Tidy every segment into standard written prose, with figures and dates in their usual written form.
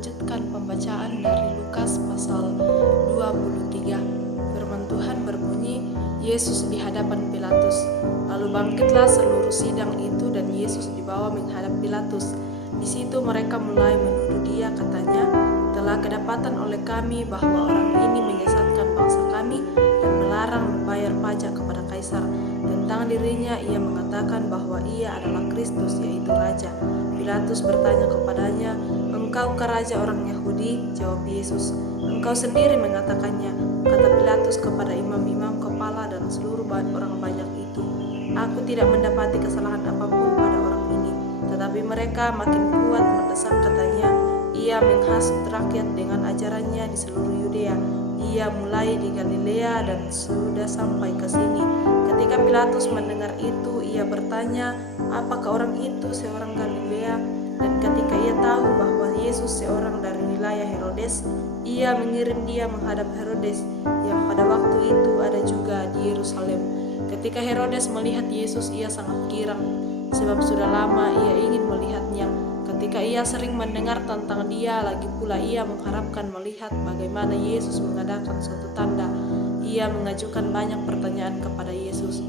melanjutkan pembacaan dari Lukas pasal 23. Firman Tuhan berbunyi, Yesus di hadapan Pilatus. Lalu bangkitlah seluruh sidang itu dan Yesus dibawa menghadap Pilatus. Di situ mereka mulai menuduh dia, katanya, telah kedapatan oleh kami bahwa orang ini menyesatkan bangsa kami dan melarang membayar pajak kepada Kaisar. Tentang dirinya ia mengatakan bahwa ia adalah Kristus, yaitu Raja. Pilatus bertanya kepadanya, "Engkaukah Raja orang Yahudi?" Jawab Yesus, "Engkau sendiri mengatakannya." Kata Pilatus kepada imam-imam kepala dan seluruh orang banyak itu, "Aku tidak mendapati kesalahan apapun pada orang ini." Tetapi mereka makin kuat mendesak, katanya, "Ia menghasut rakyat dengan ajarannya di seluruh Yudea. Ia mulai di Galilea dan sudah sampai ke sini." Ketika Pilatus mendengar itu, ia bertanya, "Apakah orang itu seorang Galilea?" Dan ketika ia tahu bahwa Yesus seorang dari wilayah Herodes, ia mengirim dia menghadap Herodes yang pada waktu itu ada juga di Yerusalem. Ketika Herodes melihat Yesus, ia sangat girang, sebab sudah lama ia ingin melihatnya. Ketika ia sering mendengar tentang dia, lagi pula ia mengharapkan melihat bagaimana Yesus mengadakan suatu tanda. Ia mengajukan banyak pertanyaan kepada Yesus.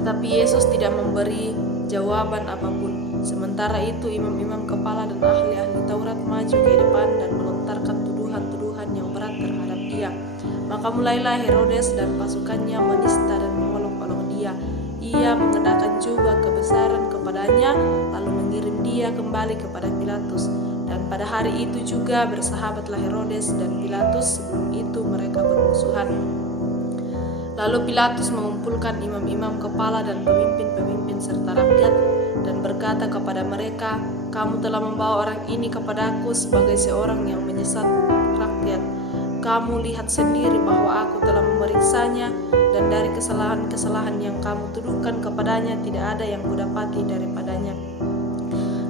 Tetapi Yesus tidak memberi jawaban apapun. Sementara itu imam-imam kepala dan ahli-ahli Taurat maju ke depan dan melontarkan tuduhan-tuduhan yang berat terhadap dia. Maka mulailah Herodes dan pasukannya menista dan mengolok-olok dia. Ia mengenakan jubah kebesaran kepadanya, lalu mengirim dia kembali kepada Pilatus. Dan pada hari itu juga bersahabatlah Herodes dan Pilatus, sebelum itu mereka bermusuhan. Lalu Pilatus mengumpulkan imam-imam kepala dan pemimpin-pemimpin serta rakyat dan berkata kepada mereka, "Kamu telah membawa orang ini kepadaku sebagai seorang yang menyesat rakyat. Kamu lihat sendiri bahwa aku telah memeriksanya, dan dari kesalahan-kesalahan yang kamu tuduhkan kepadanya tidak ada yang kudapati daripadanya.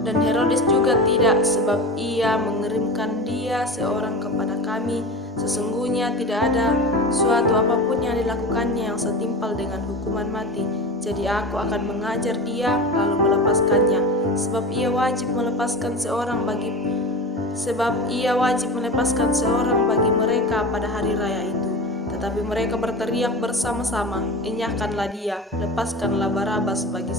Dan Herodes juga tidak, sebab ia mengirimkan dia seorang kepada kami. Sesungguhnya tidak ada suatu apapun yang dilakukannya yang setimpal dengan hukuman mati. Jadi aku akan mengajar dia lalu melepaskannya, sebab ia wajib melepaskan seorang bagi mereka pada hari raya itu." Tetapi mereka berteriak bersama-sama, "Enyahkanlah dia, lepaskanlah Barabas bagi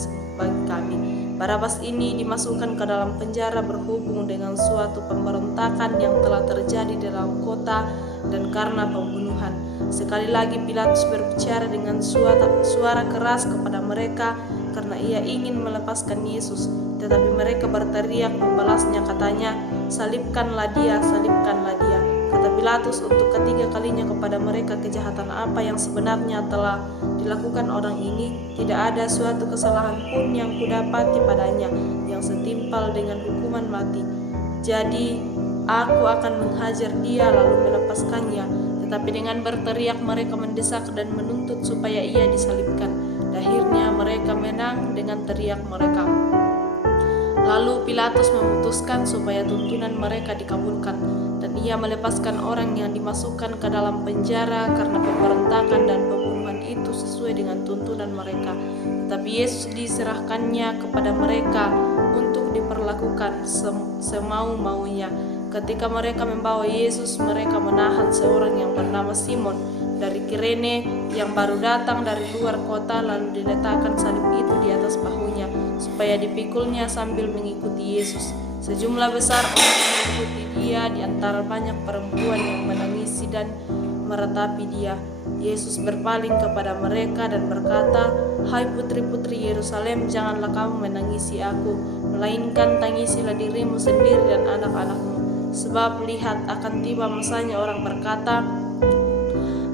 kami." Barabas ini dimasukkan ke dalam penjara berhubung dengan suatu pemberontakan yang telah terjadi dalam kota dan karena pembunuhan. Sekali lagi Pilatus berbicara dengan suara keras kepada mereka karena ia ingin melepaskan Yesus. Tetapi mereka berteriak membalasnya, katanya, "Salibkanlah dia, salibkanlah dia." Kata Pilatus untuk ketiga kalinya kepada mereka, "Kejahatan apa yang sebenarnya telah dilakukan orang ini? Tidak ada suatu kesalahan pun yang kudapati padanya yang setimpal dengan hukuman mati. Jadi aku akan menghajar dia lalu melepaskannya." Tetapi dengan berteriak mereka mendesak dan menuntut supaya ia disalibkan. Akhirnya mereka menang dengan teriak mereka. Lalu Pilatus memutuskan supaya tuntunan mereka dikabulkan, dan ia melepaskan orang yang dimasukkan ke dalam penjara karena pemberontakan dan pembunuhan itu sesuai dengan tuntunan mereka. Tetapi Yesus diserahkannya kepada mereka untuk diperlakukan semau-maunya. Ketika mereka membawa Yesus, mereka menahan seorang yang bernama Simon dari Kirene yang baru datang dari luar kota, lalu diletakkan salib itu di atas bahunya supaya dipikulnya sambil mengikuti Yesus. Sejumlah besar orang mengikuti dia, di antara banyak perempuan yang menangisi dan meratapi dia. Yesus berpaling kepada mereka dan berkata, "Hai putri-putri Yerusalem, janganlah kamu menangisi aku, melainkan tangisilah dirimu sendiri dan anak-anakmu. Sebab lihat, akan tiba masanya orang berkata,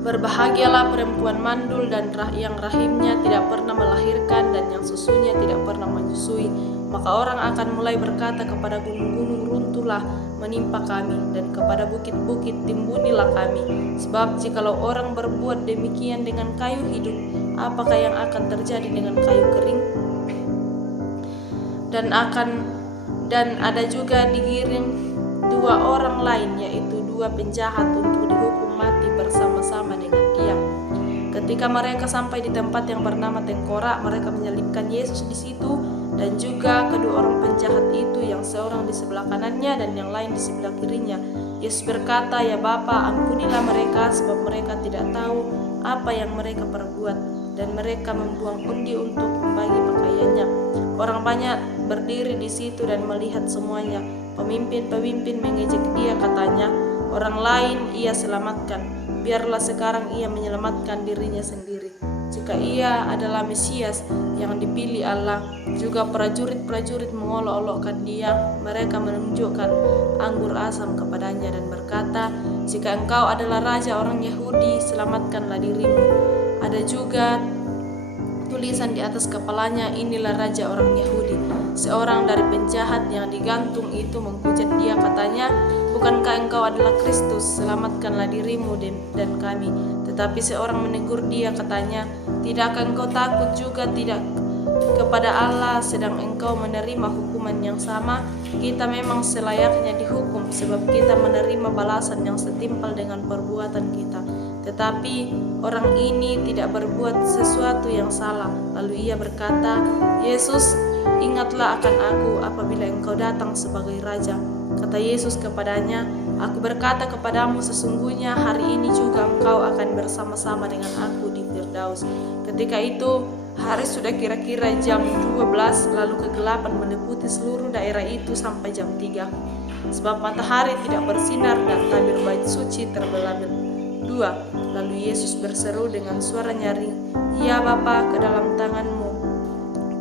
berbahagialah perempuan mandul dan yang rahimnya tidak pernah melahirkan dan yang susunya tidak pernah menyusui. Maka orang akan mulai berkata kepada gunung-gunung, runtuhlah menimpa kami, dan kepada bukit-bukit timbunilah kami. Sebab jikalau orang berbuat demikian dengan kayu hidup, apakah yang akan terjadi dengan kayu kering? Dan ada juga digiring dua orang lain, yaitu dua penjahat, untuk dihukum mati bersama-sama dengan dia. Ketika mereka sampai di tempat yang bernama Tengkorak, mereka menyelipkan Yesus di situ dan juga kedua orang penjahat itu, yang seorang di sebelah kanannya dan yang lain di sebelah kirinya. Yesus berkata, "Ya Bapa, ampunilah mereka, sebab mereka tidak tahu apa yang mereka perbuat." Dan mereka membuang undi untuk membagi pakaiannya. Orang banyak berdiri di situ dan melihat semuanya. Pemimpin-pemimpin mengejek dia, katanya, "Orang lain ia selamatkan, biarlah sekarang ia menyelamatkan dirinya sendiri. Jika ia adalah Mesias yang dipilih Allah." Juga prajurit-prajurit mengolok-olokkan dia. Mereka menunjukkan anggur asam kepadanya dan berkata, "Jika engkau adalah raja orang Yahudi, selamatkanlah dirimu." Ada juga tulisan di atas kepalanya, "Inilah raja orang Yahudi." Seorang dari penjahat yang digantung itu menghujat dia, katanya, "Bukankah engkau adalah Kristus? Selamatkanlah dirimu dan kami." Tetapi seorang menegur dia, katanya, "Tidakkah engkau takut juga tidak kepada Allah, sedang engkau menerima hukuman yang sama? Kita memang selayaknya dihukum, sebab kita menerima balasan yang setimpal dengan perbuatan kita. Tetapi orang ini tidak berbuat sesuatu yang salah." Lalu ia berkata, "Yesus, ingatlah akan aku apabila engkau datang sebagai raja." Kata Yesus kepadanya, "Aku berkata kepadamu, sesungguhnya hari ini juga engkau akan bersama-sama dengan aku di Firdaus." Ketika itu hari sudah kira-kira jam 12, lalu kegelapan meliputi seluruh daerah itu sampai jam 3. Sebab matahari tidak bersinar dan tabir bait suci terbelah dua. Lalu Yesus berseru dengan suara nyaring, "Ya Bapa, ke dalam tanganmu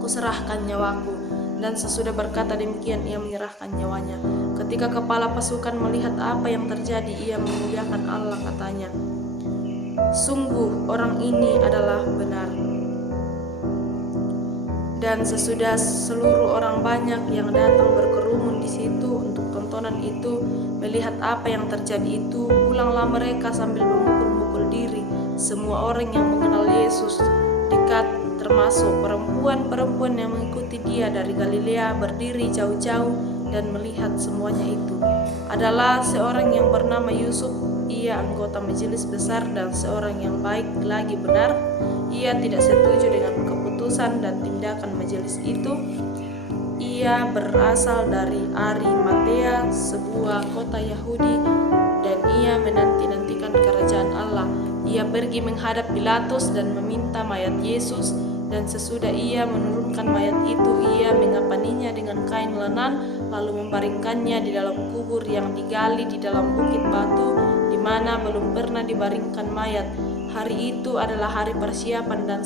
kuserahkan nyawaku." Dan sesudah berkata demikian, ia menyerahkan nyawanya. Ketika kepala pasukan melihat apa yang terjadi, ia memuliakan Allah, katanya, "Sungguh orang ini adalah benar." Dan sesudah seluruh orang banyak yang datang berkerumun di situ untuk tontonan itu melihat apa yang terjadi itu, pulanglah mereka sambil memukul-mukul diri. Semua orang yang mengenal Yesus dekat, termasuk perempuan-perempuan yang mengikuti dia dari Galilea, berdiri jauh-jauh dan melihat semuanya itu. Adalah seorang yang bernama Yusuf, ia anggota majelis besar dan seorang yang baik lagi benar. Ia tidak setuju dengan keputusan dan tindakan majelis itu. Ia berasal dari Arimatea, sebuah kota Yahudi, dan ia menanti-nantikan kerajaan Allah. Ia pergi menghadap Pilatus dan meminta mayat Yesus, dan sesudah ia menurunkan mayat itu, ia mengapaninya dengan kain lenan, lalu membaringkannya di dalam kubur yang digali di dalam bukit batu, di mana belum pernah dibaringkan mayat. Hari itu adalah hari persiapan dan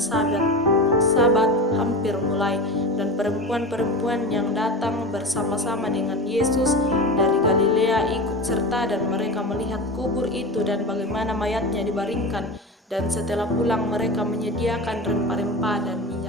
Sabat hampir mulai, dan perempuan-perempuan yang datang bersama-sama dengan Yesus dari Galilea ikut serta, dan mereka melihat kubur itu dan bagaimana mayatnya dibaringkan. Dan setelah pulang mereka menyediakan rempah-rempah dan minyak.